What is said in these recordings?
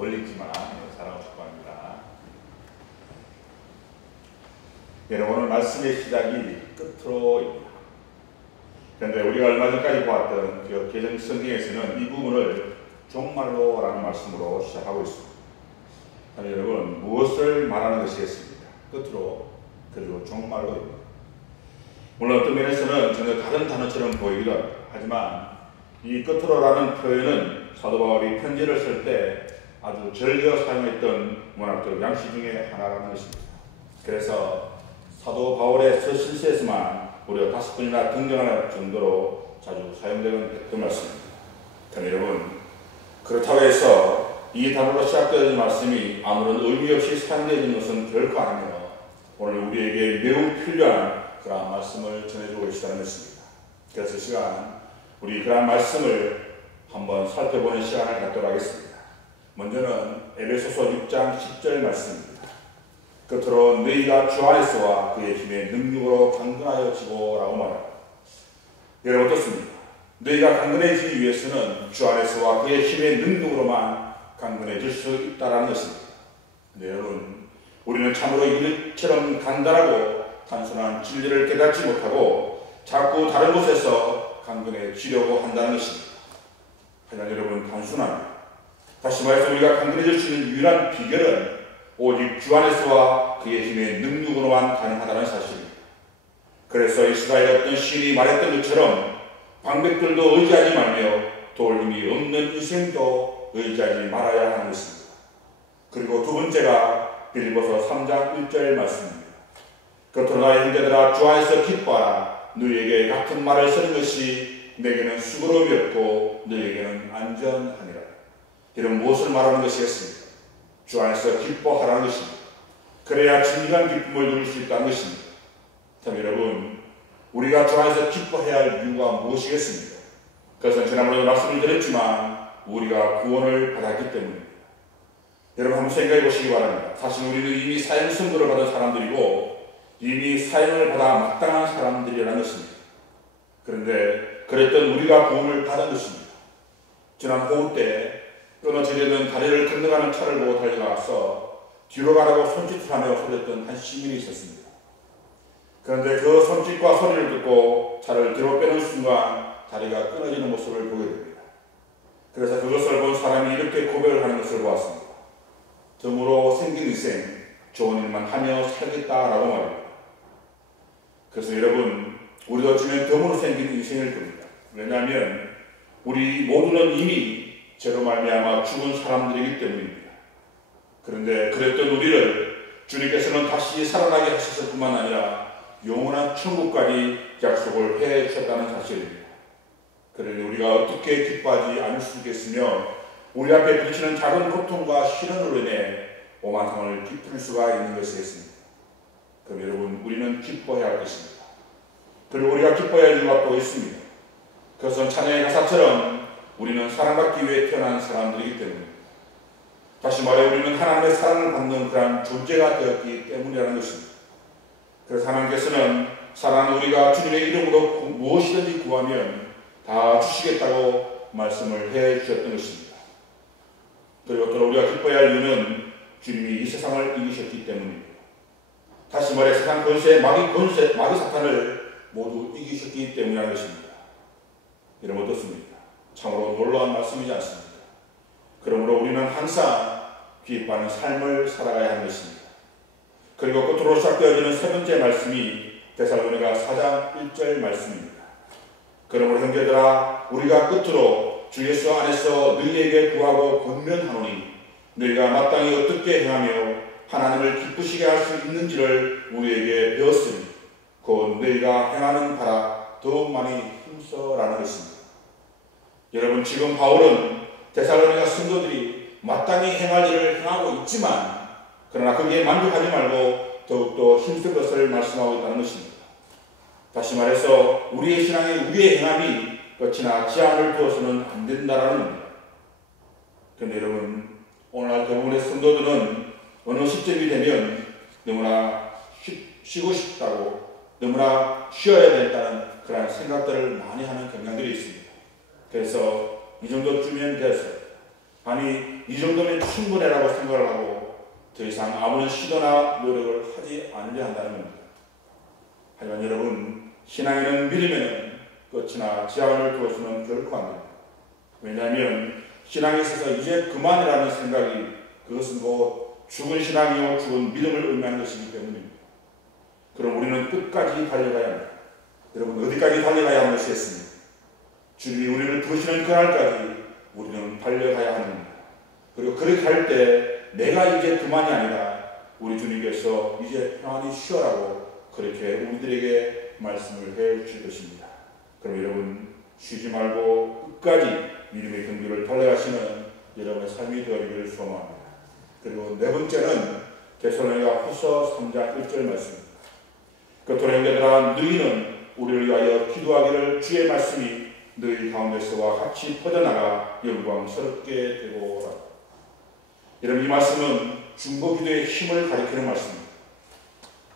멀리 있지만 사랑을 축복합니다. 여러분, 오늘 말씀의 시작이 끝으로입니다. 그런데 우리가 얼마 전까지 보았던 그 개정 성경에서는 이 부분을 종말로라는 말씀으로 시작하고 있습니다. 여러분, 무엇을 말하는 것이겠습니까? 끝으로, 그리고 종말로입니다. 물론 어떤 면에서는 전혀 다른 단어처럼 보이기도 합니다. 하지만 이 끝으로라는 표현은 사도 바울이 편지를 쓸 때 아주 즐겨 사용했던 문학적 양식 중에 하나라는 것입니다. 그래서 사도 바울의 서신서에서만 무려 5번이나 등장할 정도로 자주 사용되는 했던 말씀입니다. 여러분, 그렇다고 해서 이 단어로 시작되는 말씀이 아무런 의미 없이 사용되는 것은 결코 아니며 오늘 우리에게 매우 필요한 그러한 말씀을 전해주고 계시다는 것입니다. 그래서 이 시간 우리 그러한 말씀을 한번 살펴보는 시간을 갖도록 하겠습니다. 먼저는 에베소서 6장 10절 말씀입니다. 끝으로 너희가 주 안에서와 그의 힘의 능력으로 강건하여지고 라고 말합니다. 여러분 어떻습니까? 너희가 강건해지기 위해서는 주 안에서와 그의 힘의 능력으로만 강건해질 수 있다는 것입니다. 여러분, 우리는 참으로 이처럼 간단하고 단순한 진리를 깨닫지 못하고 자꾸 다른 곳에서 강건해지려고 한다는 것입니다. 하지만 여러분, 단순합니다. 다시 말해서 우리가 강건해질 수 있는 유일한 비결은 오직 주 안에서와 그의 힘의 능력으로만 가능하다는 사실입니다. 그래서 이스라엘 어떤 시인이 말했던 것처럼 방백들도 의지하지 말며 도울 힘이 없는 인생도 의지하지 말아야 하는 것입니다. 그리고 두 번째가 빌립보서 3장 1절 말씀입니다. 그러나 나의 형제들아 주 안에서 기뻐하라. 너희에게 같은 말을 쓰는 것이 내게는 수고로움이 없고 너희에게는 안전하니라. 이런 무엇을 말하는 것이겠습니까? 주 안에서 기뻐하라는 것입니다. 그래야 진정한 기쁨을 누릴 수 있다는 것입니다. 참 여러분, 우리가 주 안에서 기뻐해야 할 이유가 무엇이겠습니까? 그것은 지난번에 말씀을 드렸지만 우리가 구원을 받았기 때문입니다. 여러분 한번 생각해 보시기 바랍니다. 사실 우리는 이미 사형 선고를 받은 사람들이고 이미 사형을 받아 마땅한 사람들이라는 것입니다. 그런데 그랬던 우리가 구원을 받은 것입니다. 지난 호우 때 끊어지려던 다리를 건너가는 차를 보고 달려가서 뒤로 가라고 손짓을 하며 소리했던 한 시민이 있었습니다. 그런데 그 손짓과 소리를 듣고 차를 뒤로 빼는 순간 다리가 끊어지는 모습을 보게 됩니다. 그래서 그것을 본 사람이 이렇게 고백을 하는 것을 보았습니다. 덤으로 생긴 인생, 좋은 일만 하며 살겠다라고 말합니다. 그래서 여러분, 우리도 어쩌면 덤으로 생긴 인생일 겁니다. 왜냐하면 우리 모두는 이미 죄로 말미암아 죽은 사람들이기 때문입니다. 그런데 그랬던 우리를 주님께서는 다시 살아나게 하셨을 뿐만 아니라 영원한 천국까지 약속을 해 주셨다는 사실입니다. 그러니 우리가 어떻게 기뻐하지 않을 수 있겠으며 우리 앞에 부딪히는 작은 고통과 시련으로 인해 오만함을 깊을 수가 있는 것이겠습니다. 그럼 여러분, 우리는 기뻐해야 할 것입니다. 그리고 우리가 기뻐해야 할 이유가 또 있습니다. 그것은 찬양의 가사처럼 우리는 사랑받기 위해 태어난 사람들이기 때문입니다. 다시 말해 우리는 하나님의 사랑을 받는 그러한 존재가 되었기 때문이라는 것입니다. 그래서 하나님께서는 사랑하는 우리가 주님의 이름으로 무엇이든지 구하면 다 주시겠다고 말씀을 해 주셨던 것입니다. 그리고 또 우리가 기뻐해야 할 이유는 주님이 이 세상을 이기셨기 때문입니다. 다시 말해 세상 권세, 마귀 사탄을 모두 이기셨기 때문이라는 것입니다. 여러분 어떻습니까? 참으로 놀라운 말씀이지 않습니까? 그러므로 우리는 항상 기뻐하는 삶을 살아가야 하는 것입니다. 그리고 끝으로 시작되어지는 세 번째 말씀이 데살로니가 4장 1절 말씀입니다. 그러므로 형제들아 우리가 끝으로 주 예수 안에서 너희에게 구하고 권면하노니 너희가 마땅히 어떻게 행하며 하나님을 기쁘시게 할 수 있는지를 우리에게 배웠으니 곧 너희가 행하는 바라 더욱 많이 힘써라는 것입니다. 여러분, 지금 바울은 데살로니가 성도들이 마땅히 행할 일을 행하고 있지만 그러나 거기에 만족하지 말고 더욱더 힘쓸 것을 말씀하고 있다는 것입니다. 다시 말해서 우리의 신앙에 우리의 행함이 끝이나 제한을 두어서는 안 된다라는 겁니다. 그런데 여러분, 오늘날 대부분의 성도들은 어느 시점이 되면 너무나 쉬고 싶다고 너무나 쉬어야 된다는 그런 생각들을 많이 하는 경향들이 있습니다. 그래서 이 정도쯤이면 돼서 아니 이 정도면 충분해라고 생각을 하고 더 이상 아무런 시도나 노력을 하지 않으려 한다는 겁니다. 하지만 여러분, 신앙에는 믿으면 끝이나 제한을 두어서는 결코 안 됩니다. 왜냐하면 신앙에 있어서 이제 그만이라는 생각이 그것은 뭐 죽은 신앙이요 죽은 믿음을 의미하는 것이기 때문입니다. 그럼 우리는 끝까지 달려가야 합니다. 여러분, 어디까지 달려가야 하는 것이겠습니까? 주님이 우리를 부르시는 그날까지 우리는 달려가야 합니다. 그리고 그렇게 할 때 내가 이제 그만이 아니라 우리 주님께서 이제 평안히 쉬어라고 그렇게 우리들에게 말씀을 해 주실 것입니다. 그럼 여러분, 쉬지 말고 끝까지 믿음의 경주를 달려가시는 여러분의 삶이 되어지기를 소망합니다. 그리고 네 번째는 데살로니가 후서 3장 1절 말씀입니다. 그토록 형제들아, 너희는 우리를 위하여 기도하기를 주의 말씀이 너희 가운데서와 같이 퍼져나가 영광스럽게 되고라. 여러분, 이 말씀은 중보기도의 힘을 가리키는 말씀입니다.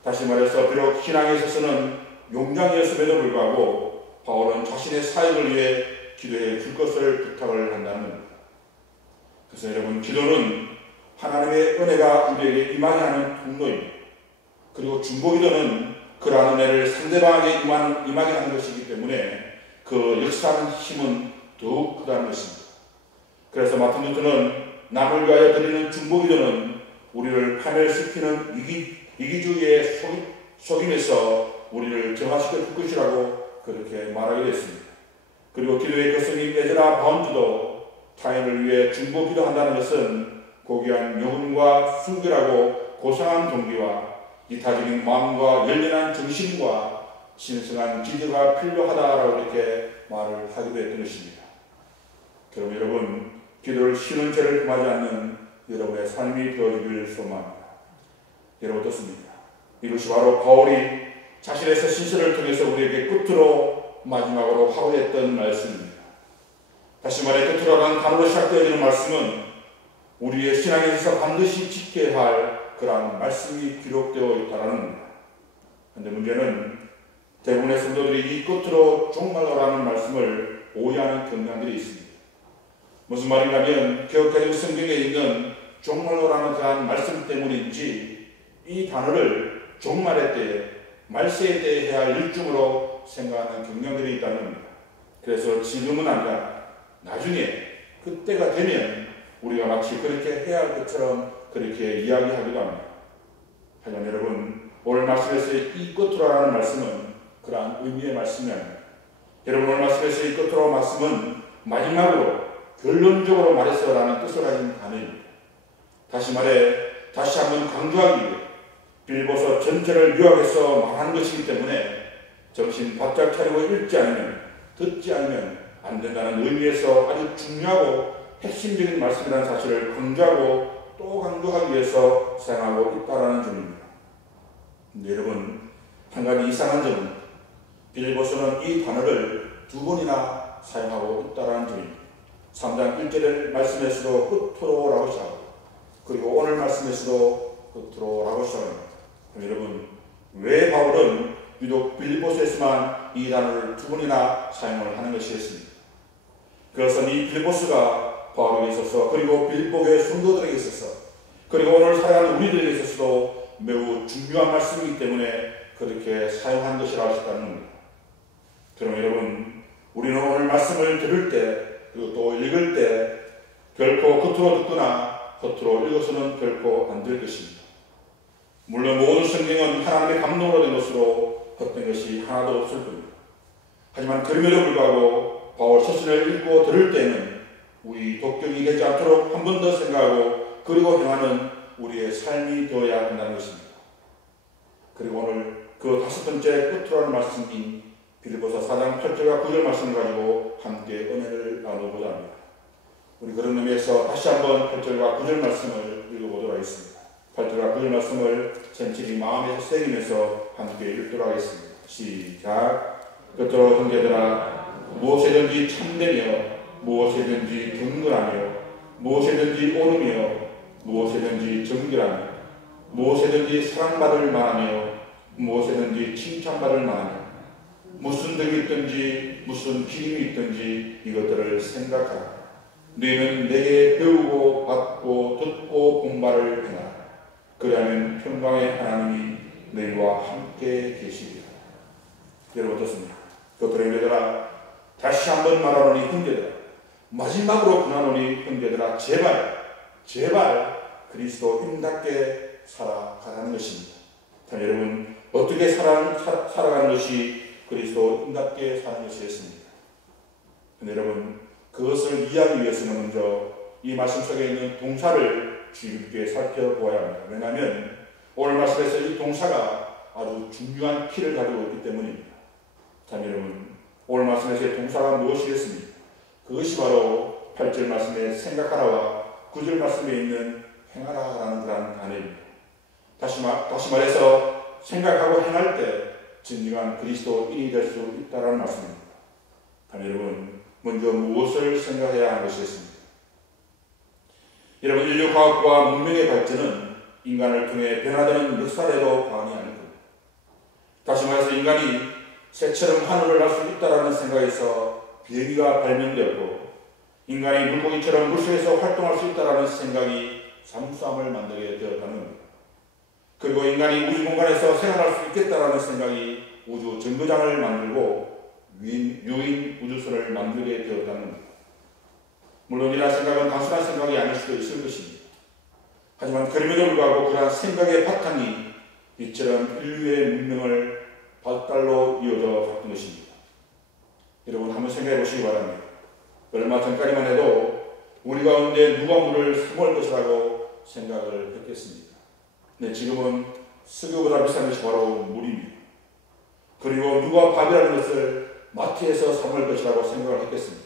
다시 말해서 비록 신앙에 있어서는 용장이었음에도 불구하고 바울은 자신의 사역을 위해 기도해 줄 것을 부탁을 한다는 겁니다. 그래서 여러분, 기도는 하나님의 은혜가 우리에게 임하게 하는 통로입니다. 그리고 중보기도는 그러한 은혜를 상대방에게 임하게 하는 것이기 때문에 그 역사하는 힘은 더욱 크다는 것입니다. 그래서 마틴 루터는 남을 위하여 드리는 중보기도는 우리를 파멸시키는 이기주의에 속임에서 우리를 정화시켜 줄 것이라고 그렇게 말하게 됐습니다. 그리고 기도의 거성인 에즈라 바운드도 타인을 위해 중보기도한다는 것은 고귀한 영혼과 순결하고 고상한 동기와 이타적인 마음과 열렬한 정신과 신성한 기도가 필요하다라고 이렇게 말을 하기도 했던 것입니다. 그럼 여러분, 기도를 쉬는 죄를 금하지 않는 여러분의 삶이 되어지길 소망합니다. 여러분 어떻습니까? 이것이 바로 바울이 자신의 신서를 통해서 우리에게 끝으로 마지막으로 하고 했던 말씀입니다. 다시 말해 끝으로라는 단어로 시작되어지는 말씀은 우리의 신앙에 있어서 반드시 지켜야 할 그러한 말씀이 기록되어 있다는 겁니다. 그런데 문제는 대부분의 성도들이 이 끝으로 종말로라는 말씀을 오해하는 경향들이 있습니다. 무슨 말이냐면 개혁개정 성경에 있는 종말로라는 그러한 말씀 때문인지 이 단어를 종말의 때에 말세에 대해 해야 할 일중으로 생각하는 경향들이 있다는 겁니다. 그래서 지금은 아니라 나중에 그때가 되면 우리가 마치 그렇게 해야 할 것처럼 그렇게 이야기하기도 합니다. 하지만 여러분, 오늘 말씀에서의 이 끝으로라는 말씀은 그러한 의미의 말씀이 아닙니다. 여러분, 오늘 말씀에서의 이 끝으로 말씀은 마지막으로 결론적으로 말해서라는 뜻을 가진 단어입니다. 다시 말해 다시 한번 강조하기 위해 빌보서 전체를 요약해서 말하는 것이기 때문에 정신 바짝 차리고 읽지 않으면, 듣지 않으면 안 된다는 의미에서 아주 중요하고 핵심적인 말씀이라는 사실을 강조하고 또 강조하기 위해서 사용하고 있다는 점입니다. 근데 여러분, 한 가지 이상한 점은 빌보서는 이 단어를 두 번이나 사용하고 있다는 점입니다. 3장 1절의 말씀에서도 끝으로라고 시작하고, 그리고 오늘 말씀에서도 끝으로라고 시작합니다. 여러분, 왜 바울은 유독 빌보서에서만 이 단어를 두 번이나 사용을 하는 것이겠습니까? 그것은 이 빌보서가 바울에게 있어서, 그리고 빌보교의 성도들에게 있어서, 그리고 오늘 살아가는 우리들에게 있어서도 매우 중요한 말씀이기 때문에 그렇게 사용한 것이라고 하셨다는 겁니다. 그럼 여러분, 우리는 오늘 말씀을 들을 때, 그리고 또 읽을 때 결코 겉으로 듣거나 겉으로 읽어서는 결코 안 될 것입니다. 물론 모든 성경은 하나님의 감동으로 된 것으로 헛된 것이 하나도 없을 겁니다. 하지만 그럼에도 불구하고 바울 서신을 읽고 들을 때는 우리 독경이 되지 않도록 한 번 더 생각하고 그리고 행하는 우리의 삶이 되어야 한다는 것입니다. 그리고 오늘 그 다섯 번째 끝으로 하는 말씀인 빌보서 4장 8절과 9절 말씀을 가지고 함께 은혜를 나누고자 합니다. 우리 그런 의미에서 다시 한번 8절과 9절 말씀을 읽어보도록 하겠습니다. 8절과 9절 말씀을 천천히 마음에 새기면서 함께 읽도록 하겠습니다. 시작. 끝으로 형제들아, 무엇이든지 참되며 무엇이든지 경건하며 무엇이든지 옳으며 무엇이든지 정결하며 무엇이든지 사랑받을 만하며 무엇이든지 칭찬받을 만하며 무슨 덕이 있든지 무슨 기림이 있든지 이것들을 생각하라. 너희는 내게 배우고 받고 듣고 본바를 행하라. 그리하면 평강의 하나님이 너희와 함께 계시리라. 여러분 어떻습니까? 교토의 형제들아, 다시 한번 말하노니 형제들아, 마지막으로 권하노니 형제들아, 제발 그리스도 인답게 살아가라는 것입니다. 자, 여러분 어떻게 살아가는 것이 그리스도 인답게 사는 것이었습니까? 여러분 그것을 이해하기 위해서는 먼저 이 말씀 속에 있는 동사를 주의 깊게 살펴보아야 합니다. 왜냐하면 오늘 말씀에서 이 동사가 아주 중요한 키를 가지고 있기 때문입니다. 자, 여러분 오늘 말씀에서의 동사가 무엇이겠습니까? 그것이 바로 8절 말씀에 생각하라와 9절 말씀에 있는 행하라라는 그런 단어입니다. 다시 말해서 생각하고 행할 때 진정한 그리스도인이 될 수 있다는 말씀입니다. 자, 여러분 먼저 무엇을 생각해야 하는 것이겠습니까? 여러분 인류 과학과 문명의 발전은 인간을 통해 변화되는 역사대로 과언이 아닙니다. 다시 말해서 인간이 새처럼 하늘을 날 수 있다는 생각에서 비행기가 발명되었고 인간이 물고기처럼 물속에서 활동할 수 있다는 생각이 잠수함을 만들게 되었다는 겁니다. 그리고 인간이 우주공간에서 생활할 수 있겠다는 생각이 우주 정거장을 만들고 유인 우주선을 만들게 되었다는 겁니다. 물론 이러한 생각은 단순한 생각이 아닐 수도 있을 것입니다. 하지만 그럼에도 불구하고 그러한 생각의 바탕이 이처럼 인류의 문명을 발달로 이어져 갔던 것입니다. 여러분 한번 생각해 보시기 바랍니다. 얼마 전까지만 해도 우리 가운데 누가 물을 사모할 것이라고 생각을 했겠습니까? 근데 지금은 석유보다 비싼 것이 바로 물입니다. 그리고 누가 밥이라는 것을 마트에서 사모할 것이라고 생각을 했겠습니까?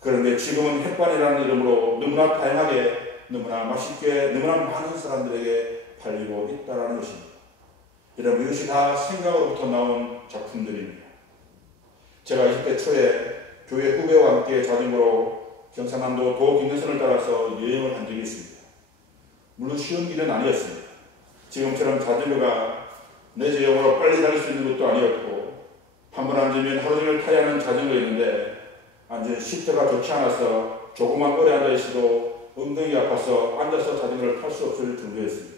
그런데 지금은 햇반이라는 이름으로 너무나 다양하게 너무나 맛있게 너무나 많은 사람들에게 팔리고 있다는 것입니다. 여러분 이것이 다 생각으로부터 나온 작품들입니다. 제가 20대 초에 교회 후배와 함께 자전거로 경상남도 도김천선을 따라서 여행을 한 적이 있습니다. 물론 쉬운 길은 아니었습니다. 지금처럼 자전거가 내재용으로 빨리 달릴 수 있는 것도 아니었고 한 번 앉으면 하루 종일 타야 하는 자전거였는데 앉은 시트가 좋지 않아서 조그만 오래 앉아있어도 엉덩이가 아파서 앉아서 자전거를 탈 수 없을 정도였습니다.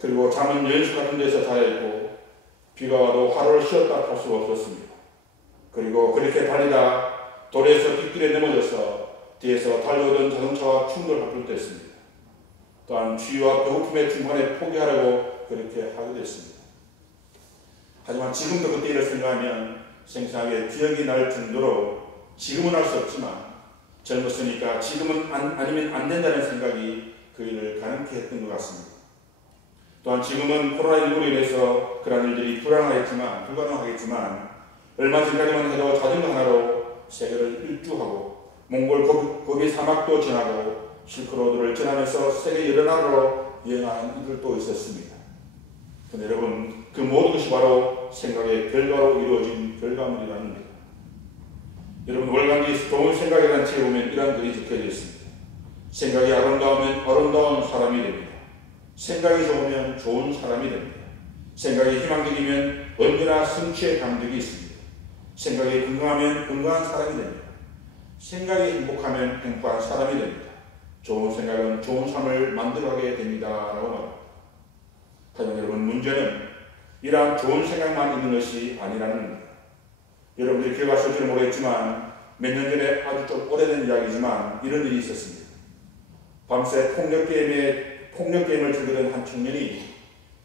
그리고 잠은 연수 같은 데서 자야 했고 비가 와도 하루를 쉬었다 탈 수가 없었습니다. 그리고 그렇게 달리다 도로에서 빗길에 넘어져서 뒤에서 달려오던 자동차와 충돌할 뻔도 했습니다. 또한 추위와 배고픔의 중간에 포기하려고 그렇게 하게 됐습니다. 하지만 지금도 그때 일을 생각하면 생생하게 기억이 날 정도로 지금은 할 수 없지만 젊었으니까 지금은 아니면 안 된다는 생각이 그 일을 가능케 했던 것 같습니다. 또한 지금은 코로나19로 인해서 그런 일들이 불가능하겠지만 얼마 전까지만 해도 자전거 하나로 세계를 일주하고 몽골 고비 사막도 지나고 실크로드를 지나면서 세계 여러 나라로 여행하는 이들도 있었습니다. 근데 여러분 그 모든 것이 바로 생각의 결과로 이루어진 결과물이라는 겁니다. 여러분 월간지 좋은 생각이라는 책에 보면 이런 글이 적혀져 있습니다. 생각이 아름다우면 아름다운 사람이 됩니다. 생각이 좋으면 좋은 사람이 됩니다. 생각이 희망적이면 언제나 성취의 감격이 있습니다. 생각이 건강하면 건강한 사람이 됩니다. 생각이 행복하면 행복한 사람이 됩니다. 좋은 생각은 좋은 삶을 만들어가게 됩니다. 라고 말합니다. 하지만 여러분 문제는 이러한 좋은 생각만 있는 것이 아니라는 겁니다. 여러분들이 기억하실지는 모르겠지만 몇 년 전에 아주 좀 오래된 이야기지만 이런 일이 있었습니다. 밤새 폭력게임을 즐기던 한 청년이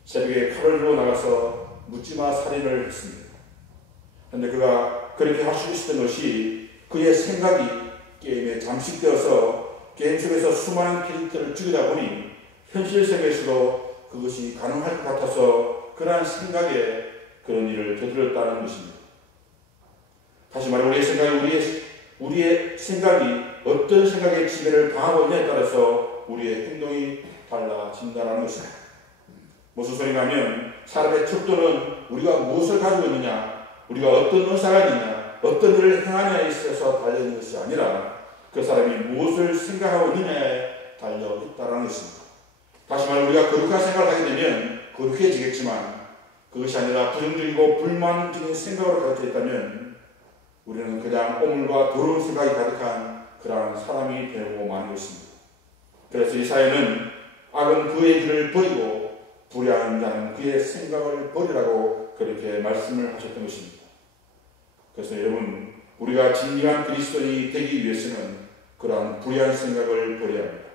새벽에 칼을 들고 나가서 묻지마 살인을 했습니다. 그런데 그가 그렇게 할 수 있었던 것이 그의 생각이 게임에 잠식되어서 게임 속에서 수많은 캐릭터를 죽이다 보니 현실 세계에서도 그것이 가능할 것 같아서 그러한 생각에 그런 일을 저질렀다는 것입니다. 다시 말해 우리의 생각이 어떤 생각의 지배를 당하고 있냐에 따라서 우리의 행동이 달라진다는 것입니다. 무슨 소리냐면 사람의 척도는 우리가 무엇을 가지고 있느냐, 우리가 어떤 의사가 있느냐, 어떤 일을 행하느냐에 있어서 달려있는 것이 아니라 그 사람이 무엇을 생각하고 있느냐에 달려있다는 것입니다. 다시 말해 우리가 거룩한 생각을 하게 되면 거룩해지겠지만 그것이 아니라 부정적이고 불만적인 생각으로 가르쳐 있다면 우리는 그냥 오물과 더러운 생각이 가득한 그러한 사람이 되고 마는 것입니다. 그래서 이사야는 악은 그의 길을 버리고 불의한 자는 그의 생각을 버리라고 그렇게 말씀을 하셨던 것입니다. 그래서 여러분, 우리가 진정한 그리스도인이 되기 위해서는 그러한 불의한 생각을 버려야 합니다.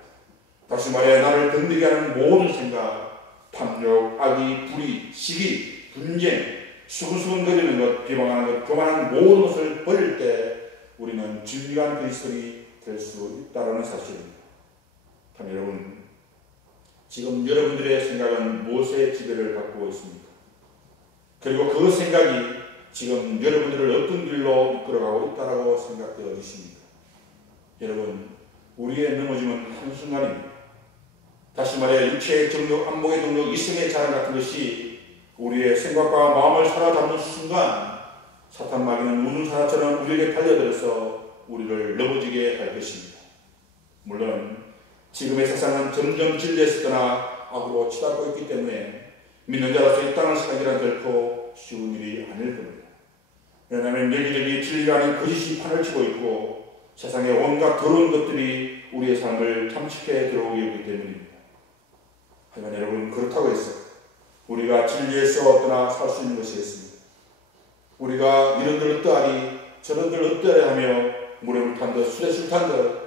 다시 말해 나를 덤비게 하는 모든 생각, 탐욕, 악의, 불의, 시기, 분쟁, 수근수근거리는 것, 비방하는 것, 교만하는 모든 것을 버릴 때 우리는 진정한 그리스도인이 될 수 있다는 사실입니다. 참 여러분, 지금 여러분들의 생각은 무엇의 지배를 받고 있습니까? 그리고 그 생각이 지금 여러분들을 어떤 길로 이끌어가고 있다고 생각되어 지십니까? 여러분, 우리의 넘어짐은 한순간입니다. 다시 말해 육체의 정욕, 안목의 정욕, 이성의 자랑 같은 것이 우리의 생각과 마음을 사로잡는 순간 사탄 마귀는 우는 사자처럼 우리에게 달려들어서 우리를 넘어지게 할 것입니다. 물론 지금의 세상은 점점 진리에서 떠나 악으로 치닫고 있기 때문에 믿는 자로서 이 땅을 살기란 결코 쉬운 일이 아닐 겁니다. 왜냐하면 여기저기 진리가 아닌 거짓이 판을 치고 있고 세상의 온갖 더러운 것들이 우리의 삶을 탐식해 들어오고 있기 때문입니다. 하지만 여러분, 그렇다고 해서 우리가 진리에서 떠나 살 수 있는 것이 있습니다. 우리가 이런들 어떠하리 저런들 어떠하리 하며 물에 물 탄 듯 술에 술 탄 듯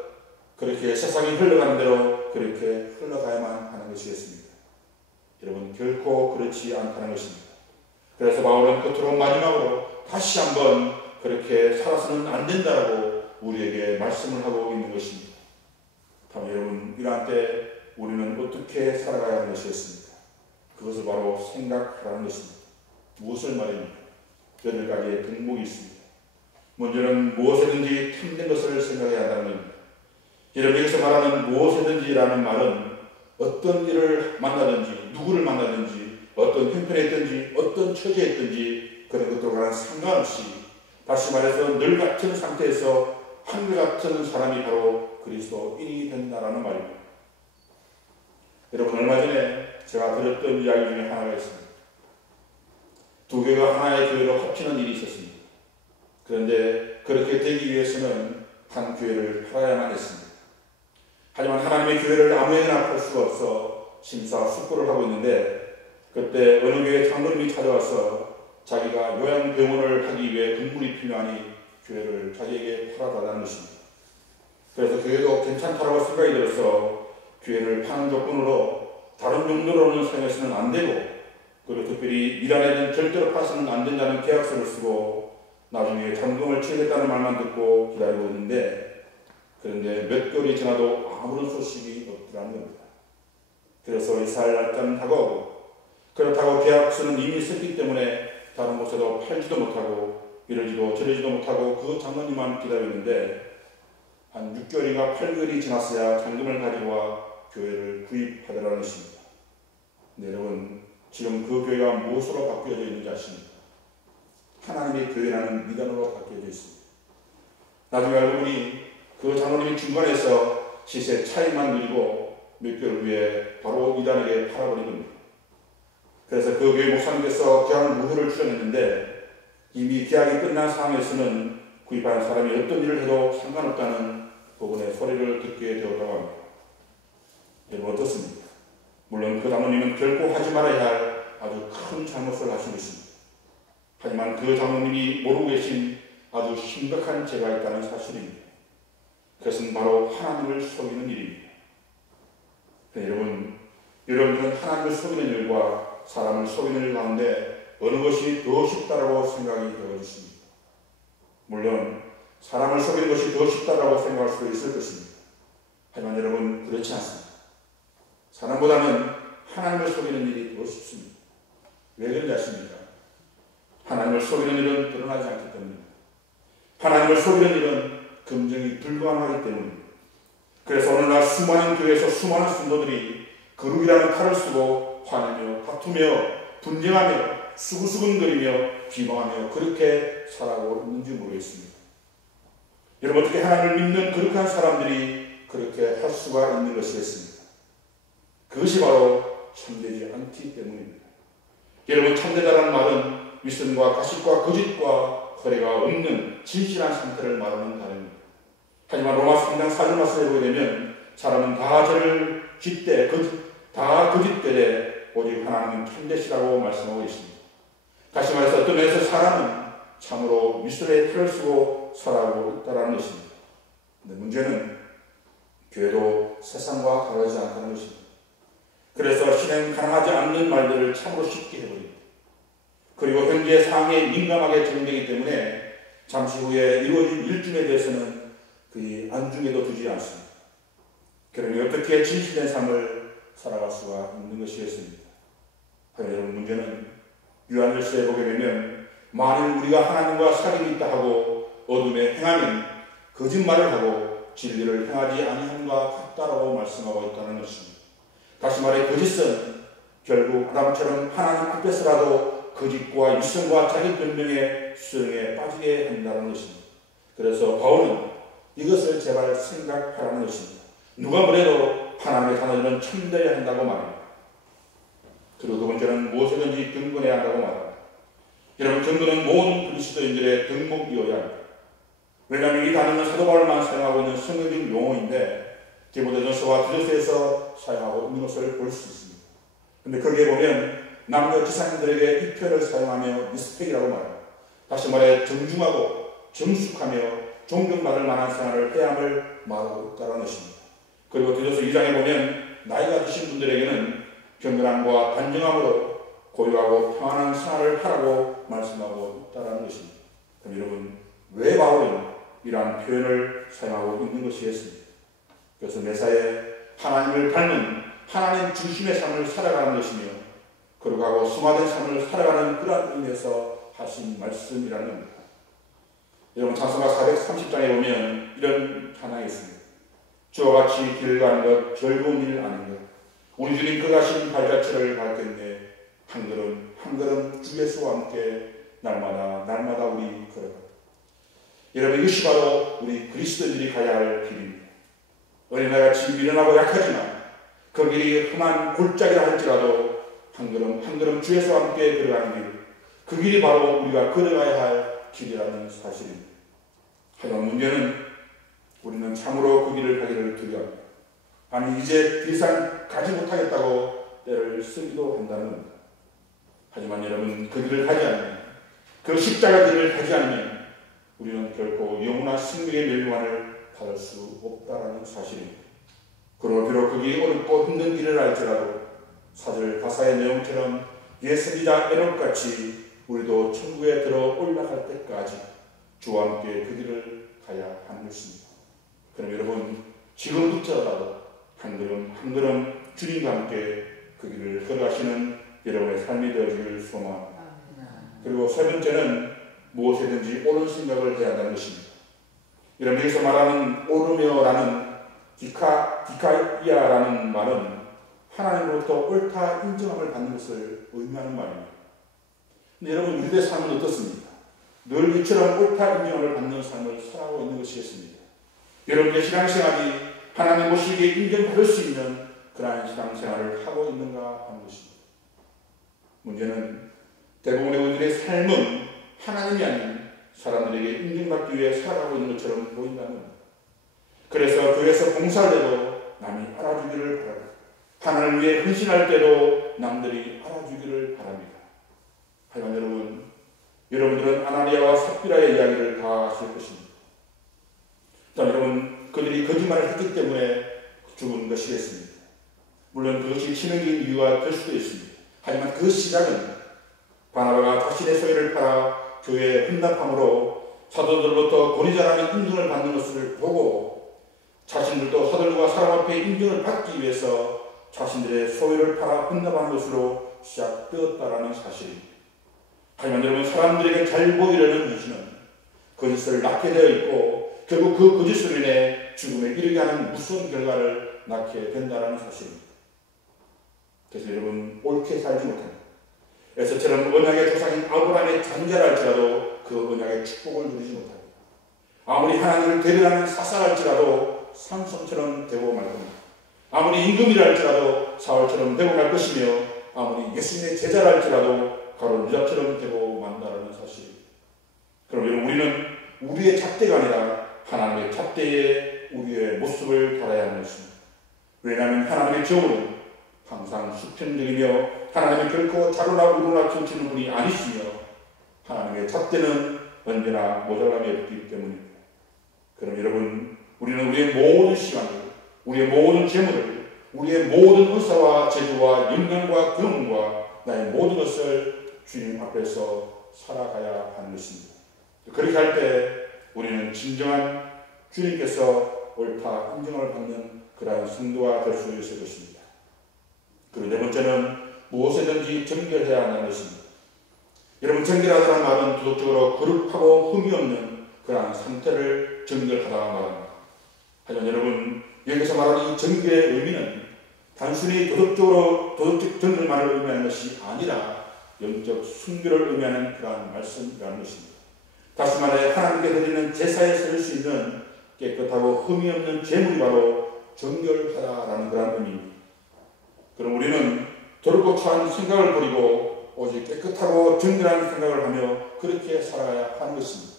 그렇게 세상이 흘러가는 대로 그렇게 흘러가야만 하는 것이겠습니다. 여러분, 결코 그렇지 않다는 것입니다. 그래서 바울은 끝으로 마지막으로 다시 한번 그렇게 살아서는 안 된다라고 우리에게 말씀을 하고 있는 것입니다. 다음 여러분, 이러한 때 우리는 어떻게 살아가야 하는 것이겠습니까? 그것을 바로 생각하라는 것입니다. 무엇을 말입니까? 8가지의 덕목이 있습니다. 먼저는 무엇이든지 탐된 것을 생각해야 한다는 겁니다. 여러분, 여기서 말하는 무엇이든지라는 말은 어떤 일을 만나든지 누구를 만나든지 어떤 형편에 있든지 어떤 처지에 있든지 그런 것들과는 상관없이 다시 말해서 늘 같은 상태에서 한결같은 사람이 바로 그리스도인이 된다라는 말입니다. 여러분, 얼마 전에 제가 들었던 이야기 중에 하나가 있습니다. 두 교회가 하나의 교회로 합치는 일이 있었습니다. 그런데 그렇게 되기 위해서는 한 교회를 팔아야만 했습니다. 하지만 하나님의 교회를 아무에게나 팔 수가 없어 심사숙고를 하고 있는데 그때 어느 교회 장로님이 찾아와서 자기가 요양병원을 하기 위해 건물이 필요하니 교회를 자기에게 팔아달라는 것입니다. 그래서 교회도 괜찮다라고 생각이 들어서 교회를 파는 조건으로 다른 용도로는 사용해서는 안 되고 그리고 특별히 미란에는 절대로 파서는 안 된다는 계약서를 쓰고 나중에 잔금을 치르겠다는 말만 듣고 기다리고 있는데 그런데 몇 개월이 지나도 아무런 소식이 없더라는 겁니다. 그래서 이사할 날짜는 다가오고 그렇다고 계약서는 이미 썼기 때문에 다른 곳에도 팔지도 못하고 이러지도 저러지도 못하고 그 장로님만 기다리는데 한 6개월인가 8개월이 지났어야 잔금을 가지고 와 교회를 구입하더라는 것입니다. 네, 여러분, 지금 그 교회가 무엇으로 바뀌어져 있는지 아십니까? 하나님의 교회라는 미단으로 바뀌어져 있습니다. 나중에 알고 보니 그 장로님이 중간에서 시세 차익만 누리고 몇 개월 후에 바로 이단에게 팔아버린 겁니다. 그래서 그 교회 목사님께서 계약 무효를 출연했는데 이미 계약이 끝난 상황에서는 구입한 사람이 어떤 일을 해도 상관없다는 부분의 소리를 듣게 되었다고 합니다. 여러분, 어떻습니까? 물론 그 장로님은 결코 하지 말아야 할 아주 큰 잘못을 하신 것입니다. 하지만 그 장로님이 모르고 계신 아주 심각한 죄가 있다는 사실입니다. 그것은 바로 하나님을 속이는 일입니다. 여러분들은 하나님을 속이는 일과 사람을 속이는 일 가운데 어느 것이 더 쉽다라고 생각이 되어지십니까? 물론 사람을 속이는 것이 더 쉽다라고 생각할 수도 있을 것입니다. 하지만 여러분, 그렇지 않습니다. 사람보다는 하나님을 속이는 일이 더 쉽습니다. 왜 그런지 아십니까? 하나님을 속이는 일은 드러나지 않기 때문입니다. 하나님을 속이는 일은 검증이 불가능하기 때문입니다. 그래서 오늘날 수많은 교회에서 수많은 성도들이 거룩이라는 칼을 쓰고 화내며 다투며 분쟁하며 수근수근거리며 비방하며 그렇게 살아가고 있는지 모르겠습니다. 여러분, 어떻게 하나님을 믿는 거룩한 사람들이 그렇게 할 수가 있는 것이겠습니까? 그것이 바로 참되지 않기 때문입니다. 여러분, 참되다라는 말은 위선과 가식과 거짓과 거래가 없는 진실한 상태를 말하는 단어입니다. 하지만 로마 3장 4절 말씀에 보게 되면 사람은 다 저를 짓되 다 거짓되되 오직 하나님은 참되시라고 말씀하고 있습니다. 다시 말해서 어떤 면에서 사람은 참으로 미술의 탈을 쓰고 살아가고 있다는 것입니다. 그런데 문제는 교회도 세상과 다르지 않다는 것입니다. 그래서 실행 가능하지 않는 말들을 참으로 쉽게 해버립니다. 그리고 현재 상황에 민감하게 적용되기 때문에 잠시 후에 이루어진 일쯤에 대해서는 거의 안중에도 두지 않습니다. 그러니 어떻게 진실된 삶을 살아갈 수가 있는 것이겠습니다. 여러분, 문제는 요한일서에 보게 되면 만일 우리가 하나님과 사귐이 있다 하고 어둠에 행하면 거짓말을 하고 진리를 행하지 아니함과 같다라고 말씀하고 있다는 것입니다. 다시 말해 거짓은 결국 아담처럼 하나님 앞에서라도 거짓과 이성과 자기 변명의 수렁에 빠지게 한다는 것입니다. 그래서 바울은 이것을 제발 생각하라는 것입니다. 누가 뭐래도 하나님의 단어들은 참되어야 한다고 말합니다. 그리고 두 번째는 무엇이든지 경건해야 한다고 말합니다. 여러분, 경건은 모든 그리스도인들의 덕목이어야 합니다. 왜냐하면 이 단어는 사도 바울만 사용하고 있는 성경적 용어인데 디모데전서와 디도서에서 사용하고 있는 것을 볼 수 있습니다. 그런데 거기에 보면 남녀 지사님들에게 이 표현을 사용하며 리스펙이라고 말합니다. 다시 말해 정중하고 정숙하며 존경받을 만한 생활을 해야 함을 말하고 있다는 것입니다. 그리고 디도서 2장에 보면 나이가 드신 분들에게는 경건함과 단정함으로 고요하고 평안한 생활을 하라고 말씀하고 있다는 것입니다. 그럼 여러분, 왜 바울은 이러한 표현을 사용하고 있는 것이겠습니까? 그래서 매사에 하나님을 닮은 하나님 중심의 삶을 살아가는 것이며 거룩하고 순화된 삶을 살아가는 그러한 의미에서 하신 말씀이라는 겁니다. 여러분, 찬송가 430장에 보면 이런 찬양이 있습니다. 주와 같이 길 가는 것 즐거운 일 아닌가. 우리 주님 그 가신 발자취를 밟겠네. 한 걸음 한 걸음 주 예수와 함께 날마다 우리 걸어가. 여러분, 이것이 바로 우리 그리스도인들이 가야 할 길입니다. 어린아이같이 미련하고 약하지만 그 길이 험한 골짜기라 할지라도 한 걸음 한 걸음 주 예수와 함께 걸어가는 길, 그 길이 바로 우리가 걸어가야 할 길이라는 사실입니다. 하지만 문제는 우리는 참으로 그 길을 가기를 두려워합니다. 아니, 이제 더 이상 가지 못하겠다고 때를 쓰기도 한다는 겁니다. 하지만 여러분, 그 길을 가지 않으면, 그 십자가 길을 가지 않으면 우리는 결코 영원한 생명의 멸망을 받을 수 없다는 사실입니다. 그러나 비록 그 길이 어렵고 힘든 길을 알지라도 사절 가사의 내용처럼 예수이자 에녹같이 우리도 천국에 들어 올라갈 때까지 주와 함께 그 길을 가야 하는 것입니다. 그럼 여러분, 지금부터라도 한 걸음 한 걸음 주님과 함께 그 길을 걸어가시는 여러분의 삶이 되어지길 소망합니다. 그리고 세 번째는 무엇이든지 옳은 생각을 해야 한다는 것입니다. 여러분, 여기서 말하는 옳으며라는 디카이아라는 말은 하나님으로부터 옳다 인정함을 받는 것을 의미하는 말입니다. 근데 여러분, 우리의 삶은 어떻습니까? 늘 이처럼 옳다 인정함을 받는 삶을 살아가고 있는 것이겠습니다. 여러분의 신앙생활이 하나님 보시기에 인정받을 수 있는 그러한 신앙생활을 하고 있는가 하는 것입니다. 문제는 대부분의 우리들의 삶은 하나님이 아닌 사람들에게 인정받기 위해 살아가고 있는 것처럼 보인다는 겁니다. 그래서 교회에서 봉사를 해도 남이 알아주기를 바랍니다. 하나님을 위해 헌신할 때도 남들이 알아주기를 바랍니다. 하지만 여러분들은 아나니아와 삽비라의 이야기를 다 아실 것입니다. 여러분, 그들이 거짓말을 했기 때문에 죽은 것이겠습니다. 물론 그것이 치명적인 이유가 될 수도 있습니다. 하지만 그 시작은 바나바가 자신의 소유를 팔아 교회에 헌납함으로 사도들로부터 권위자라는 인정을 받는 것을 보고 자신들도 사도들과 사람 앞에 인정을 받기 위해서 자신들의 소유를 팔아 헌납하는 것으로 시작되었다는 사실입니다. 하지만 여러분, 사람들에게 잘 보이려는 이유는 거짓을 낳게 되어 있고 결국 그 거짓으로 인해 죽음에 이르게 하는 무서운 결과를 낳게 된다는 사실입니다. 그래서 여러분, 옳게 살지 못합니다. 에서처럼 언약의 조상인 아브라함의 장자라 할지라도 그 언약의 축복을 누리지 못합니다. 아무리 하나님을 대변하는 사사할지라도 삼손처럼 되고 말 겁니다. 아무리 임금이라 할지라도 사울처럼 되고 말 것이며 아무리 예수님의 제자라 할지라도 가론 유다처럼 되고 만다라는 사실입니다. 그럼 여러분, 우리는 우리의 잣대가 아니라 하나님의 잣대에 우리의 모습을 달아야 하는 것입니다. 왜냐하면 하나님의 정은 항상 수평적이며 하나님이 결코 자루나 우루나 펼치는 분이 아니시며 하나님의 잣대는 언제나 모자람이 없기 때문입니다. 그럼 여러분, 우리는 우리의 모든 시간을, 우리의 모든 재물을, 우리의 모든 의사와 재주와 영광과 경험과 나의 모든 것을 주님 앞에서 살아가야 하는 것입니다. 그렇게 할 때 우리는 진정한 주님께서 옳다 인정을 받는 그러한 성도가 될 수 있을 것입니다. 그리고 네 번째는 무엇이든지 정결해야 한다는 것입니다. 여러분, 정결하다는 말은 도덕적으로 거룩하고 흠이 없는 그러한 상태를 정결하다고 말합니다. 하지만 여러분, 여기서 말하는 이 정결의 의미는 단순히 도덕적 정결만을 의미하는 것이 아니라 영적 순결을 의미하는 그러한 말씀이라는 것입니다. 다시 말해 하나님께 드리는 제사에 쓸 수 있는 깨끗하고 흠이 없는 제물이 바로 정결하다라는 그런 의미입니다. 그럼 우리는 더럽고 추한 생각을 버리고 오직 깨끗하고 정결한 생각을 하며 그렇게 살아가야 하는 것입니다.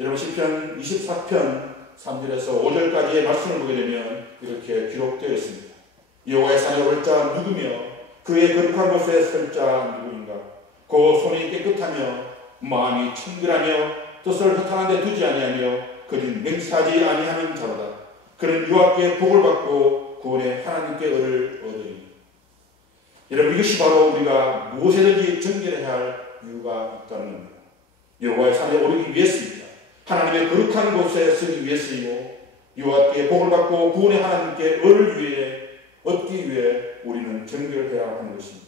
여러분, 시편 24편 3절에서 5절까지의 말씀을 보게 되면 이렇게 기록되어 있습니다. 여호와의 산에 올 자 누구며 그의 거룩한 곳에 설 자 누구인가? 그 손이 깨끗하며 마음이 청결하며 뜻을 허탄한 데 두지 아니하며 그린 맹세하지 아니하는 자로다. 그는 여호와께 복을 받고 구원의 하나님께 의를 얻으리니. 여러분, 이것이 바로 우리가 무엇이든지 정결해야 할 이유가 있다는 겁니다. 여호와의 산에 오르기 위해서입니다. 하나님의 거룩한 곳에 서기 위해서이고 여호와께 복을 받고 구원의 하나님께 의를 위해 얻기 위해 우리는 정결해야 하는 것입니다.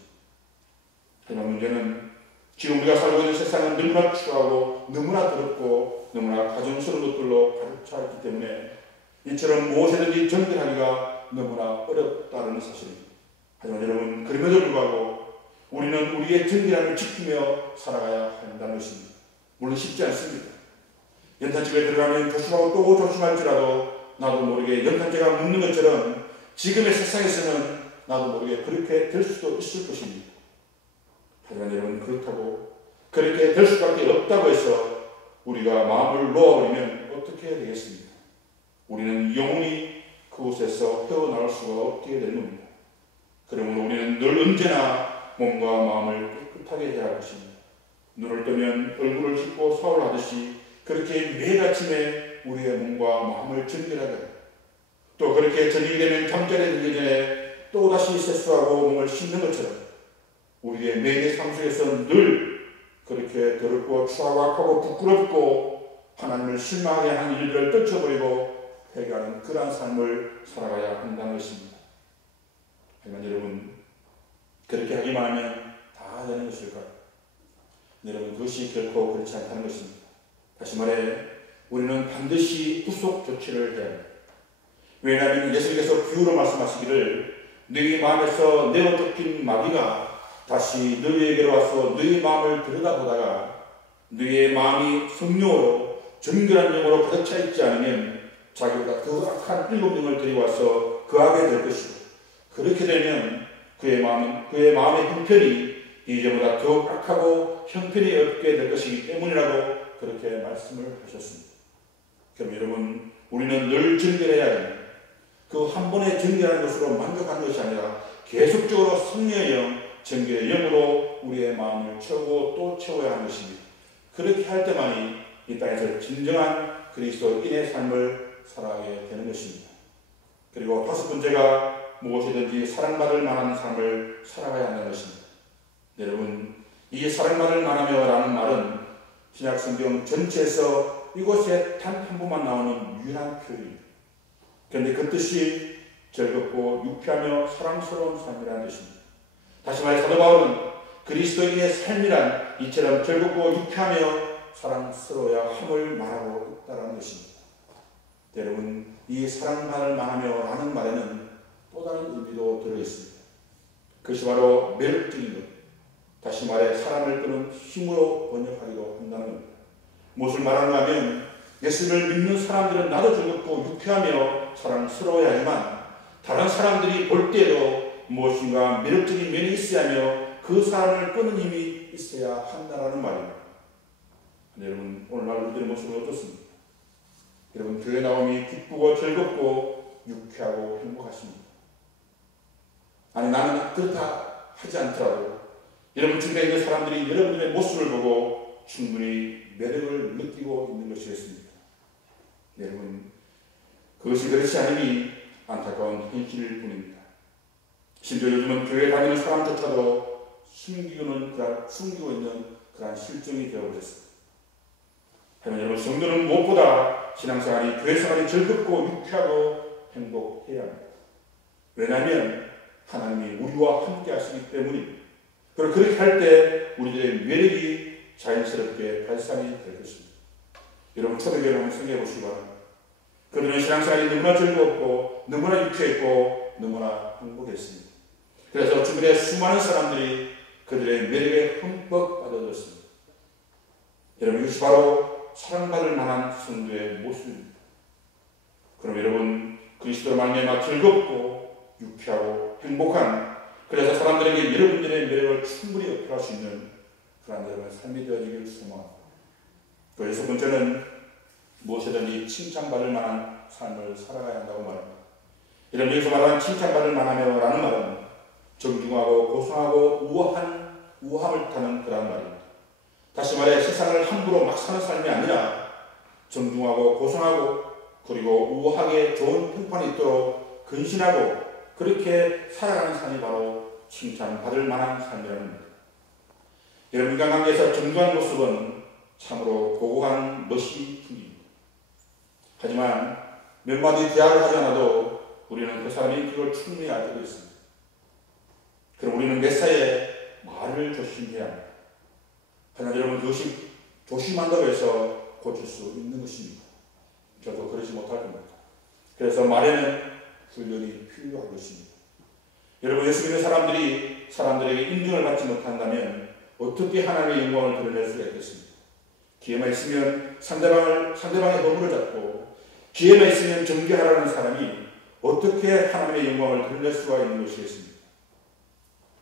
하지만 문제는 지금 우리가 살고 있는 세상은 너무나 추하고 너무나 더럽고 너무나 가증스러운 것들로 가득 차 있기 때문에 이처럼 무엇이든지 정결하기가 너무나 어렵다는 사실입니다. 하지만 여러분, 그럼에도 불구하고 우리는 우리의 정결함을 지키며 살아가야 한다는 것입니다. 물론 쉽지 않습니다. 연탄집에 들어가면 조심하고 또 조심할지라도 나도 모르게 연탄재가 묻는 것처럼 지금의 세상에서는 나도 모르게 그렇게 될 수도 있을 것입니다. 하지만 여러분, 그렇다고 그렇게 될 수밖에 없다고 해서 우리가 마음을 놓아버리면 어떻게 해야 되겠습니까? 우리는 영원히 그곳에서 헤어나올 수가 없게 되는 겁니다. 그러므로 우리는 늘 언제나 몸과 마음을 깨끗하게 해야 할 것입니다. 눈을 뜨면 얼굴을 씻고 샤워를 하듯이 그렇게 매일 아침에 우리의 몸과 마음을 정결하게 합니다. 또 그렇게 저녁이 되면 잠자리에 들기 전에 또다시 세수하고 몸을 씻는 것처럼 우리의 매일의 삶 속에서 늘 그렇게 더럽고 추하고 악하고 부끄럽고 하나님을 실망하게 하는 일들을 떨쳐버리고 회개하는 그러한 삶을 살아가야 한다는 것입니다. 하지만 여러분, 그렇게 하기만 하면 다 되는 것일까요? 여러분, 그것이 결코 그렇지 않다는 것입니다. 다시 말해 우리는 반드시 후속 조치를 해야 합니다. 왜냐하면 예수님께서 비유로 말씀하시기를 너희 마음에서 내어 쫓긴 마귀가 다시 너희에게로 와서 너희 마음을 들여다보다가 너희의 마음이 성령으로 정결한 영으로 가득 차 있지 않으면 자기가 그 악한 일곱 영을 데리고 와서 거하게 될 것이고 그렇게 되면 그의 마음의 형편이 이제보다 더욱 악하고 형편이 없게 될 것이기 때문이라고 그렇게 말씀을 하셨습니다. 그럼 여러분, 우리는 늘 정결해야 합니다. 그 한 번에 정결하는 것으로 만족하는 것이 아니라 계속적으로 성령의 영, 정결의 영으로 우리의 마음을 채우고 또 채워야 하는 것입니다. 그렇게 할 때만이 이 땅에서 진정한 그리스도인의 삶을 살아가게 되는 것입니다. 그리고 다섯 번째가 무엇이든지 사랑받을 만한 삶을 살아가야 한다는 것입니다. 여러분, 이 사랑받을 만하며 라는 말은 신약 성경 전체에서 이곳에 단 한 번만 나오는 유일한 표현입니다. 그런데 그 뜻이 즐겁고 유쾌하며 사랑스러운 삶이라는 뜻입니다. 다시 말해 사도 바울은 그리스도인의 삶이란 이처럼 즐겁고 유쾌하며 사랑스러워야 함을 말하고 있다는 것입니다. 여러분, 이 사랑받을 만하며 라는 말에는 또 다른 의미도 들어있습니다. 그것이 바로 매력적인 것, 다시 말해 사람을 끄는 힘으로 번역하기도 한다는 겁니다. 무엇을 말하는가 하면 예수를 믿는 사람들은 나도 즐겁고 유쾌하며 사랑스러워야 하지만 다른 사람들이 볼 때에도 무엇인가 매력적인 면이 있어야 하며 그 사람을 끄는 힘이 있어야 한다는 말입니다. 여러분, 오늘날 우리들의 모습은 어떻습니까? 여러분, 교회 나옴이 기쁘고 즐겁고 유쾌하고 행복하십니다. 아니, 나는 그렇다 하지 않더라도 여러분 주변에 있는 사람들이 여러분들의 모습을 보고 충분히 매력을 느끼고 있는 것이었습니다. 여러분, 그것이 그렇지 않으니 안타까운 현실일 뿐입니다. 심지어 요즘은 교회 다니는 사람조차도 숨기고 있는 그러한 실정이 되어버렸습니다. 하지만 여러분, 성도는 무엇보다 신앙생활이, 교회생활이 즐겁고 유쾌하고 행복해야 합니다. 왜냐하면 하나님이 우리와 함께 하시기 때문입니다. 그리고 그렇게 할 때 우리들의 매력이 자연스럽게 발산이 될 것입니다. 여러분, 초대교회를 한번 생각해 보시기 바랍니다. 그들은 신앙생활이 너무나 즐겁고 너무나 유쾌했고 너무나 행복했습니다. 그래서 주변의 수많은 사람들이 그들의 매력에 흠뻑 빠져들었습니다. 여러분, 이것이 바로 사랑받을 만한 성도의 모습입니다. 그럼 여러분, 그리스도로 말미암아 즐겁고 유쾌하고 행복한, 그래서 사람들에게 여러분들의 매력을 충분히 어필할 수 있는 그런 여러분의 삶이 되어지길 소망합니다. 또 여섯 번째는 무엇이든지 칭찬받을 만한 삶을 살아가야 한다고 말합니다. 여러분, 여기서 말하는 칭찬받을 만하며라는 말은 정중하고 고상하고 우아함을 뜻하는 그런 말입니다. 다시 말해 세상을 함부로 막 사는 삶이 아니라 정중하고 고상하고 그리고 우아하게 좋은 평판이 있도록 근신하고 그렇게 살아가는 삶이 바로 칭찬받을 만한 삶이라는 겁니다. 여러분, 인간관계에서 정중한 모습은 참으로 고고한 멋이 풍깁니다. 하지만 몇 마디 대화를 하지 않아도 우리는 그 사람이 그걸 충분히 알 때도 있습니다. 그럼 우리는 매사에 말을 조심해야 합니다. 하지만 여러분, 그것이 조심한다고 해서 고칠 수 있는 것입니다. 저도 그러지 못할 겁니다. 그래서 말에는 훈련이 필요한 것입니다. 여러분, 예수 믿는 사람들에게 인정을 받지 못한다면 어떻게 하나님의 영광을 드러낼 수가 있겠습니까? 기회만 있으면 상대방의 허물을 잡고 기회만 있으면 정죄하라는 사람이 어떻게 하나님의 영광을 드러낼 수가 있는 것이겠습니까?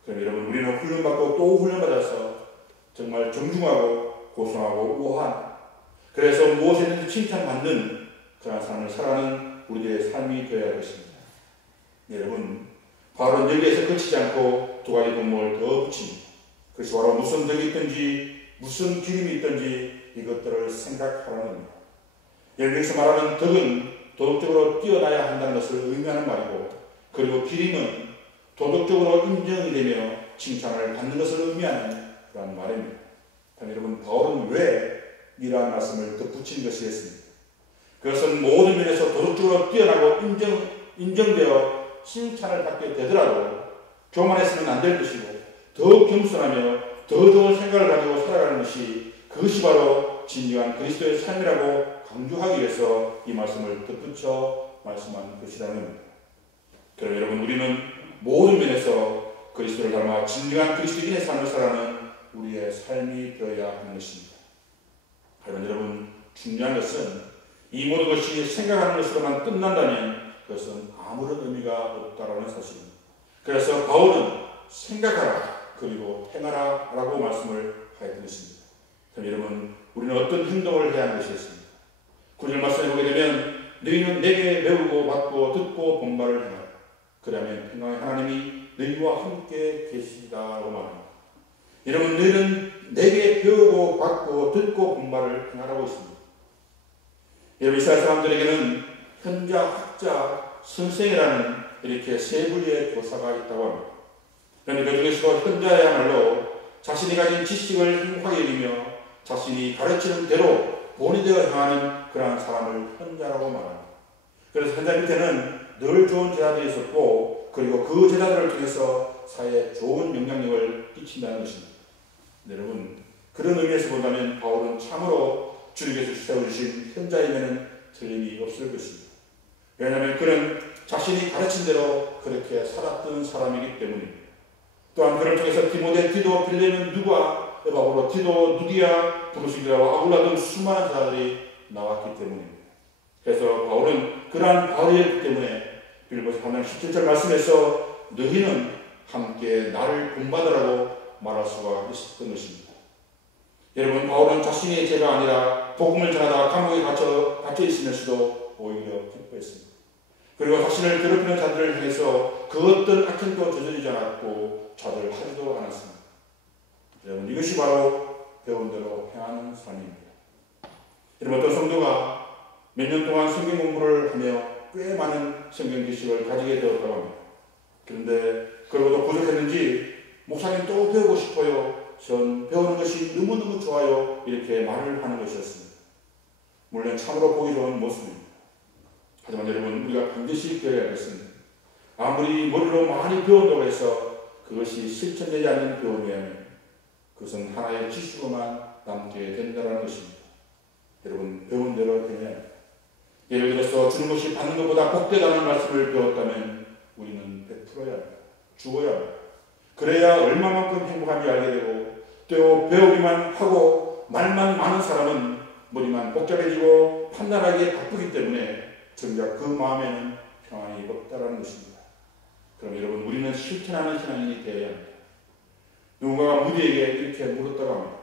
그럼 여러분, 우리는 훈련받고 또 훈련받아서 정말 정중하고 고상하고 우아한, 그래서 무엇이든지 칭찬받는 그런 삶을 살아가는 우리들의 삶이 되어야 할 것입니다. 여러분, 바울은 여기에서 그치지 않고 두 가지 동목을 더 붙입니다. 그것이 바로 무슨 덕이 있든지 무슨 기름이 있든지 이것들을 생각하라는 겁니다. 여기서 말하는 덕은 도덕적으로 뛰어나야 한다는 것을 의미하는 말이고, 그리고 기름은 도덕적으로 인정이 되며 칭찬을 받는 것을 의미하는 그런 말입니다. 그럼 여러분, 바울은 왜 이러한 말씀을 덧붙인 것이겠습니까? 그것은 모든 면에서 도덕적으로 뛰어나고 인정되어 칭찬을 받게 되더라도 교만해서는 안 될 것이고, 더 겸손하며 더 좋은 생각을 가지고 살아가는 것이, 그것이 바로 진정한 그리스도의 삶이라고 강조하기 위해서 이 말씀을 덧붙여 말씀한 것이라는 겁니다. 그럼 여러분, 우리는 모든 면에서 그리스도를 닮아 진정한 그리스도인의 삶을 살아가는 우리의 삶이 되어야 하는 것입니다. 하지만 여러분, 중요한 것은 이 모든 것이 생각하는 것으로만 끝난다면 그것은 아무런 의미가 없다라는 사실입니다. 그래서 바울은 생각하라 그리고 행하라 라고 말씀을 하였던 것입니다. 그럼 여러분, 우리는 어떤 행동을 해야 하는 것이겠습니까? 9절 말씀에 보게 되면 너희는 내게 배우고 받고 듣고 본 바를 행하라. 그러면 평강의 하나님이 너희와 함께 계시다고 말합니다. 여러분, 너희는 내게 배우고 받고 듣고 본 바를 행하라고 했습니다. 여러분, 이스라엘 사람들에게는 현자, 학자, 선생이라는 이렇게 세 부류의 교사가 있다고 합니다. 그런데 그 중에서도 현자야말로 자신이 가진 지식을 행복하게 여기며 자신이 가르치는 대로 본의대로 행하는 그러한 사람을 현자라고 말합니다. 그래서 현자 밑에는 늘 좋은 제자들이 있었고, 그리고 그 제자들을 통해서 사회에 좋은 영향력을 끼친다는 것입니다. 여러분, 그런 의미에서 본다면 바울은 참으로 주님께서 세워주신 현자임에는 틀림이 없을 것입니다. 왜냐하면 그는 자신이 가르친 대로 그렇게 살았던 사람이기 때문입니다. 또한 그를 통해서 디모데, 디도, 빌레몬, 누가, 바울로, 디도, 누디아, 브루시기라와 아굴라 등 수많은 자들이 나왔기 때문입니다. 그래서 바울은 그러한 바울이었기 때문에 빌립보서 3장 17절 말씀에서 너희는 함께 나를 본받으라고 말할 수가 있었던 것입니다. 여러분, 바울은 자신의 죄가 아니라 복음을 전하다가 감옥에 갇혀 있으면서도 오히려 기뻐했습니다. 그리고 자신을 괴롭히는 자들을 향해서 그 어떤 악행도 저지르지 않았고 좌절하지도 않았습니다. 여러분, 이것이 바로 배운 대로 행하는 삶입니다. 여러분, 어떤 성도가 몇 년 동안 성경 공부를 하며 꽤 많은 성경 지식을 가지게 되었다고 합니다. 그런데 그러고도 부족했는지 목사님 또 배우고 싶어요. 전 배우는 것이 너무너무 좋아요. 이렇게 말을 하는 것이었습니다. 물론 참으로 보기 좋은 모습입니다. 하지만 여러분, 우리가 반드시 기억해야겠습니다. 아무리 머리로 많이 배운다고 해서 그것이 실천되지 않는 배움이라면 그것은 하나의 지식으로만 남게 된다는 것입니다. 여러분, 배운 대로 행해야 합니다. 예를 들어서 주는 것이 받는 것보다 복되다는 말씀을 배웠다면 우리는 베풀어야 합니다. 주어야 합니다. 그래야 얼마만큼 행복한지 알게 되고, 또 배우기만 하고 말만 많은 사람은 머리만 복잡해지고 판단하기에 바쁘기 때문에 정작 그 마음에는 평안이 없다라는 것입니다. 그럼 여러분, 우리는 실천하는 신앙인이 되어야 합니다. 누군가가 무디에게 이렇게 물었다고 합니다.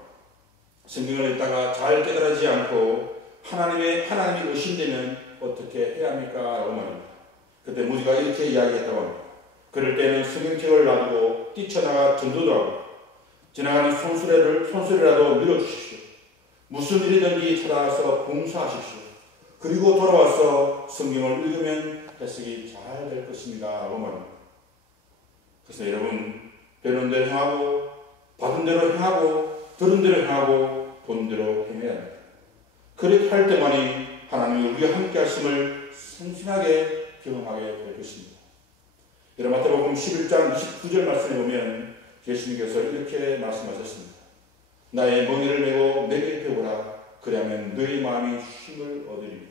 성경을 읽다가 잘 깨달아지지 않고 하나님이 의심되면 어떻게 해야 합니까? 라고 말합니다. 그때 무디가 이렇게 이야기했다고 합니다. 그럴 때는 성경책을 놔두고 뛰쳐나가 전도도 하고 지나가는 손수레라도 밀어주십시오. 무슨 일이든지 찾아와서 봉사하십시오. 그리고 돌아와서 성경을 읽으면 해석이 잘 될 것입니다. 라고 말합니다. 그래서 여러분, 배우는 대로 행하고 받은 대로 행하고 들은 대로 행하고 본 대로 행해야 합니다. 그렇게 할 때만이 하나님이 우리와 함께 하심을 생생하게 경험하게 될 것입니다. 여러분, 마태복음 11장 29절 말씀에 보면 예수님께서 이렇게 말씀하셨습니다. 나의 멍에를 메고 내게 배우라. 그리하면 너희 마음이 쉼을 얻으리니.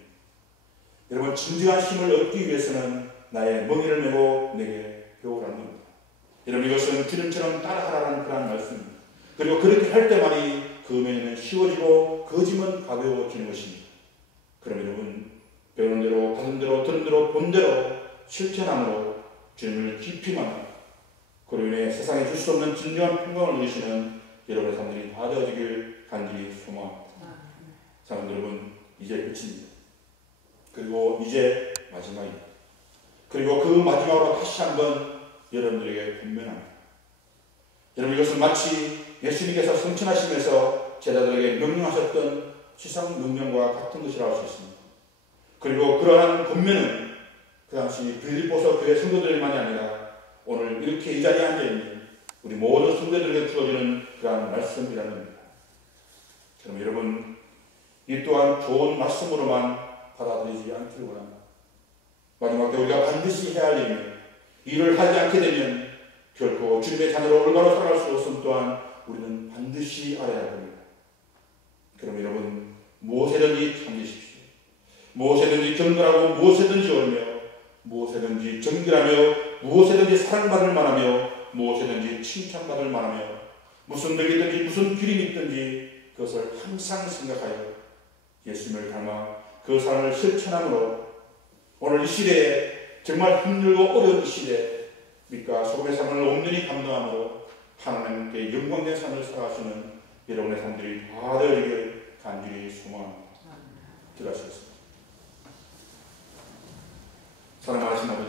여러분, 진정한 쉼을 얻기 위해서는 나의 멍에를 메고 내게 배우라는 겁니다. 여러분, 이것은 주님처럼 따라하라는 그런 말씀입니다. 그리고 그렇게 할 때만이 그 은혜는 쉬워지고 그 짐은 가벼워지는 것입니다. 그럼 여러분, 배우는 대로 받은 대로 들은 대로 본 대로 실천함으로 주님을 깊이 만나 그로 인해 세상에 줄 수 없는 진정한 평강을 누리시는 여러분의 삶들이 다 되어지길 간절히 소망합니다. 사랑하는 여러분, 이제 끝입니다. 그리고 이제 마지막입니다. 그리고 그 마지막으로 다시 한번 여러분들에게 권면합니다. 여러분, 이것은 마치 예수님께서 성천하시면서 제자들에게 명령하셨던 지상 명령과 같은 것이라고 할 수 있습니다. 그리고 그러한 권면은 그 당시 빌립보서 교회 성도들만이 아니라 오늘 이렇게 이 자리에 앉아있는 우리 모든 성도들에게 주어지는 그러한 말씀이라는 겁니다. 그럼 여러분, 이 또한 좋은 말씀으로만 받아들이지 않기를 원합니다. 마지막 때 우리가 반드시 해야 할 일이며 일을 하지 않게 되면 결코 주님의 자녀로 올바로 살아갈 수 없음 또한 우리는 반드시 알아야 할 겁니다. 그럼 여러분, 무엇에든지 참으십시오. 무엇에든지 경건하고 무엇에든지 옳으며 무엇에든지 정결하며 무엇에든지 사랑받을 만하며 무엇에든지 칭찬받을 만하며 무슨 덕이 있든지 무슨 기림이 있든지 그것을 항상 생각하여 예수님을 닮아 그 삶을 실천함으로 오늘 이 시대에 정말 힘들고 어려운 이 시대에 빛과 소금의 삶을 온전히 감당함으로 하나님께 영광된 삶을 살아가시는 여러분의 삶들이 다 되어지길 간절히 소망합니다. 기도하시겠습니다. 사랑하신 아버지,